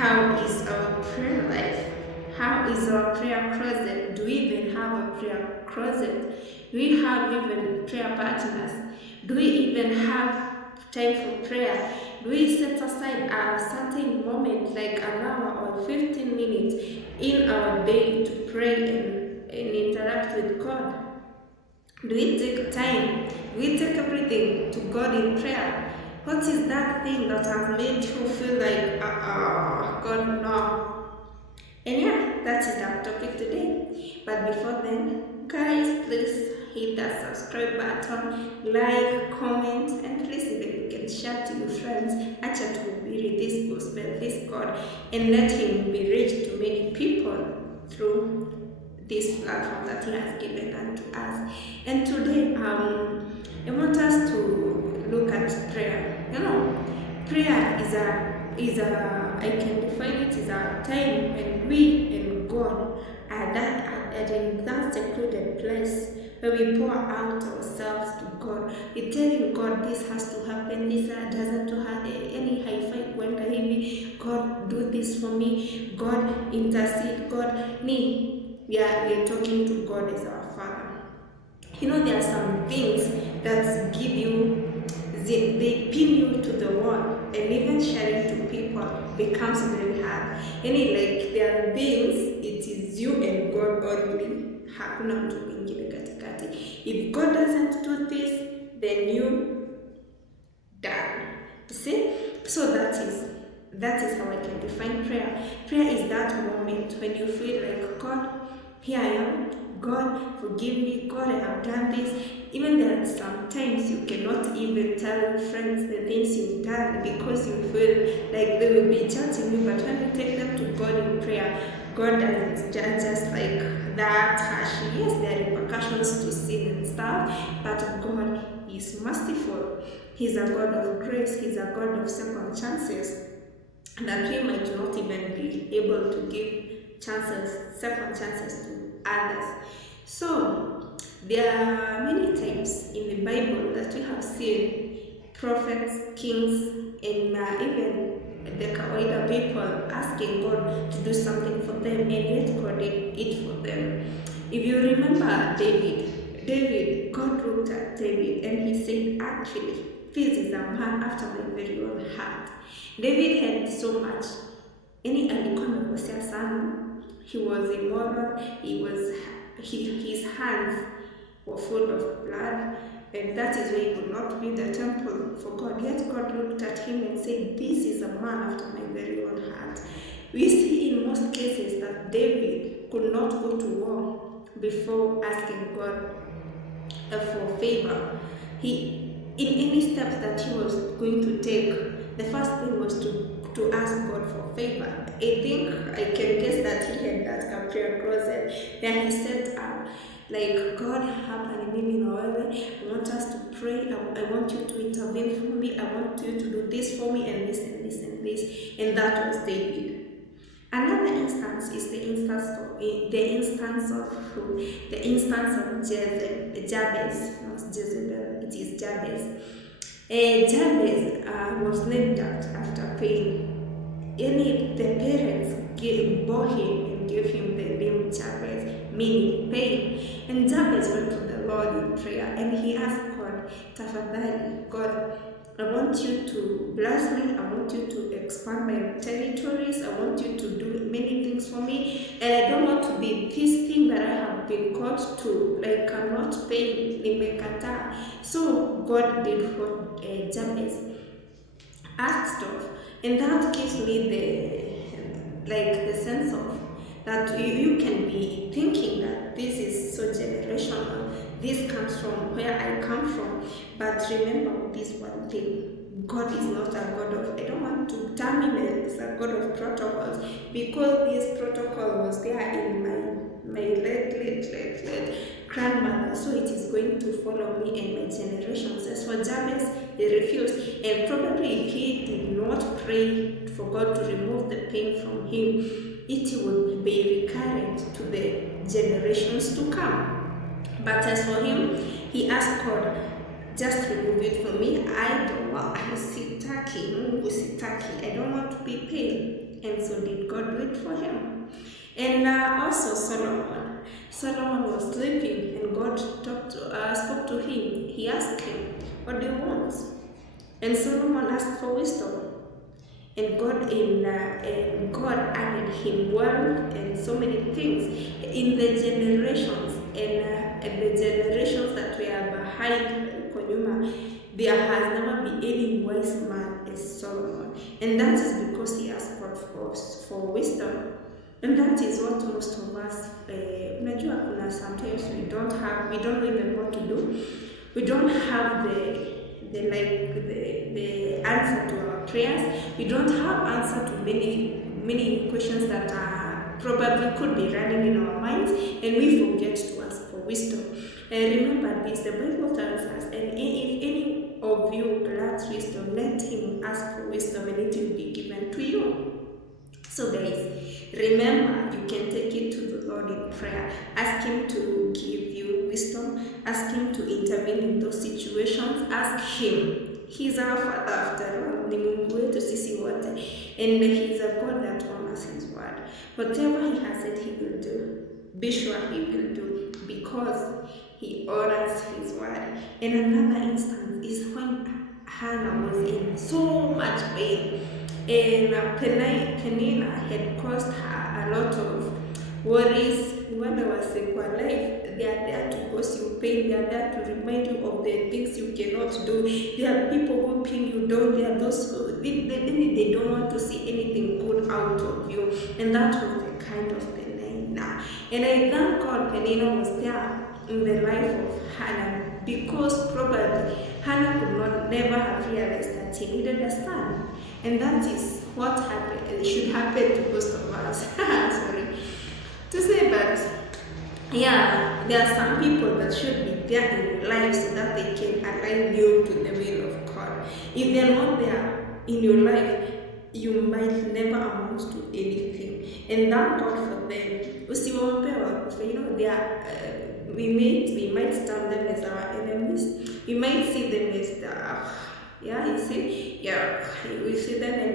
How is our prayer life? How is our prayer closet? Do we even have a prayer closet? Do we have even prayer partners? Do we even have time for prayer? Do we set aside a certain moment, like an hour or 15 minutes in our day to pray and interact with God? Do we take time? Do we take everything to God in prayer? What is that thing that has made you feel like, God, no? And yeah, that is our topic today. But before then, guys, please hit that subscribe button, like, comment, and please even you can share to your friends. Acha to be this gospel, this God, and let Him be reached to many people through this platform that He has given unto us. And today, I want us to look at prayer. Prayer is a I can define it as a time when we and God are in that secluded place where we pour out ourselves to God. We're telling God this has to happen, this doesn't have any high-five kwenda hivi. God, do this for me. God, intercede. God, me. We are talking to God as our Father. There are some things that give you, they pin you to the wall, and even sharing to people becomes very hard. Like there are things, it is you and God only. Hakuna mtu mwingine katikati. If God doesn't do this, then you done. You see? So that is how I can define prayer. Prayer is that moment when you feel like, God, here I am. God, forgive me. God, I have done this. Even there are sometimes you cannot even tell your friends the things you've done because you feel like they will be judging you. But when you take them to God in prayer, God doesn't judge us like that harshly. Yes, there are repercussions to sin and stuff, but God is merciful. He's a God of grace. He's a God of second chances. That we might not even be able to give second chances to others. So, there are many times in the Bible that we have seen prophets, kings, and even the kawaida people asking God to do something for them, and yet God did it for them. If you remember David, God looked at David and he said, actually, this is a man after my very own heart. David had so much. Alikuwa amekosea sana. He was immoral. His hands were full of blood, and that is why he could not build the temple for God. Yet God looked at him and said, this is a man after my very own heart. We see in most cases that David could not go to war before asking God for favor. In any steps that he was going to take, the first thing was to ask God for favor. I think I can guess that he had that prayer closet where he set up, like, God, hapa ni mimi na wewe. I want us to pray. I want you to intervene for me. I want you to do this for me, and this and this and this. And that was David. Another instance is the instance of Jabez, not Jezebel. It is Jabez. Jabez was named after pain. The parents bore him and gave him the name Jabez, meaning pain. And Jabez went to the Lord in prayer and he asked God, tafadhali, God, I want you to bless me. I want you to expand my territories. I want you to do many things for me. And I don't want to be this thing that I have been called to. Like, I'm not paying. Nimekata. So God did what Jabez asked of. And that gives me the sense of that you can be thinking that this is so generational. This comes from where I come from. But remember this one thing. God is not a God of, I don't want to term him as a God of protocols, because this protocol was there in my late grandmother, so it is going to follow me and my generations. As for Jabez, he refused, and probably if he did not pray for God to remove the pain from him, it would be recurrent to the generations to come. But as for him, he asked God, just remove it from me. I don't want, sitaki, Mungu sitaki. I don't want to be pain. and so did God do it for him. And also Solomon was sleeping, and God spoke to him. He asked him, "What do you want?" And Solomon asked for wisdom. And God added him wealth and so many things in the generations, and the generations that were behind Konyuma. There has never been any wise man as Solomon, and that is because he asked God for wisdom. And that is what most of us, unajua kuna sometimes we don't know even what to do. We don't have the answer to our prayers. We don't have answer to many questions that probably could be running in our minds, and we forget to ask for wisdom. And remember this, the Bible tells us, and if any of you lacks wisdom, let him ask for wisdom, and it will be given to you. So guys, remember, you can take it to the Lord in prayer. Ask him to give you wisdom. Ask him to intervene in those situations. Ask him. He's our Father after all. Ni Mungu wetu sisi wote. And he's a God that honors his word. Whatever he has said he will do, be sure he will do, because he honors his word. And another instance is when Hannah was in so much pain. And Penina had caused her a lot of worries. When I was in life, they are there to cause you pain. They are there to remind you of the things you cannot do. There are people who pin you down. There are those who they don't want to see anything good out of you. And that was the kind of Penina. And I thank God Penina was there in the life of Hannah, because probably Hannah never have realized that he needed a son. And that is what should happen to most of us. Sorry to say, but yeah, there are some people that should be there in your life so that they can align you to the will of God. If they're not there in your life, you might never amount to anything. And thank God for them. They are, we might term them as our enemies. We might see them as you see them and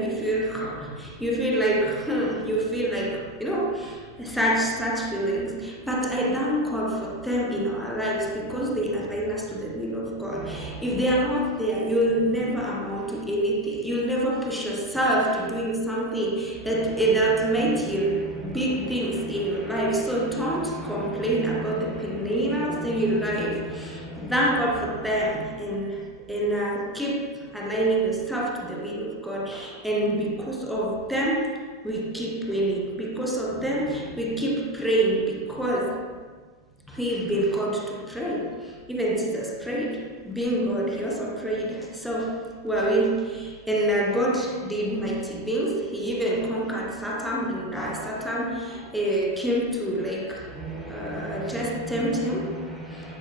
you feel like such feelings. But I thank God for them in our lives, because they align us to the will of God. If they are not there, you'll never amount to anything. You'll never push yourself to doing something that might yield big things in your life. So don't complain about the Peninas in your life. Thank God for them, and keep aligning yourself to the will of God. And because of them, we keep winning. Because of them, we keep praying, because we've been called to pray. Even Jesus prayed. Being God, he also prayed. So were we. And God did mighty things. He even conquered Satan, and Satan came to just tempt him.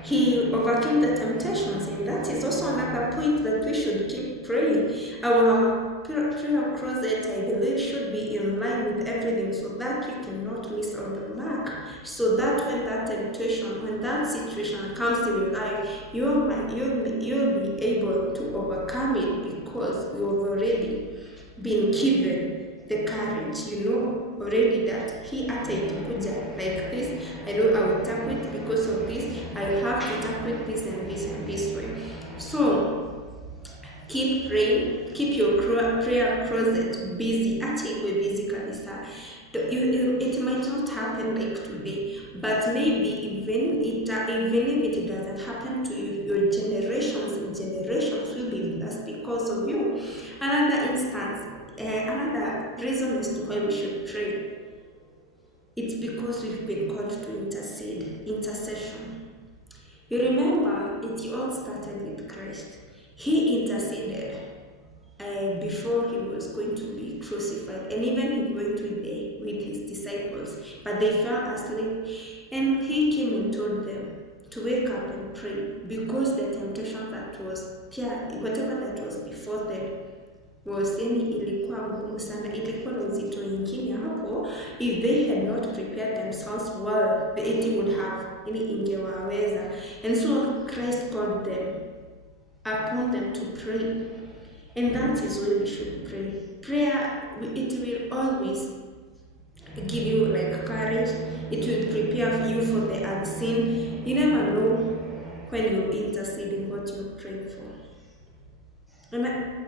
He overcame the temptations, and that is also another point that we should keep praying. Our prayer closet, I believe, should be in line with everything, so that we cannot miss on the mark. So that when that temptation, when that situation comes in your life, you'll be able to overcome it, because you've already been given the courage, already that he ataikuja like this. I know I will tackle it because of this. I have to tackle this and this and this way. So keep praying, keep your prayer closet busy. We're busy kabisa. It might not happen like today, but maybe even if it doesn't happen to you, your generations will be blessed because of you. Another reason as to why we should pray, it's because we've been called to intercession. You remember, it all started with Christ. He interceded before he was going to be crucified, and even he went with his disciples, but they fell asleep, and he came and told them to wake up and pray, because the temptation that was whatever that was before them was ilikuwa ngumu sana, ilikuwa na uzito ingine hapo. If they had not prepared themselves well, it would have ingewaweza. And so Christ called them upon them to pray. And that is why we should pray. Prayer, it will always give you like courage. It will prepare you for the unseen. You never know when you're interceding what you're praying for. Amen.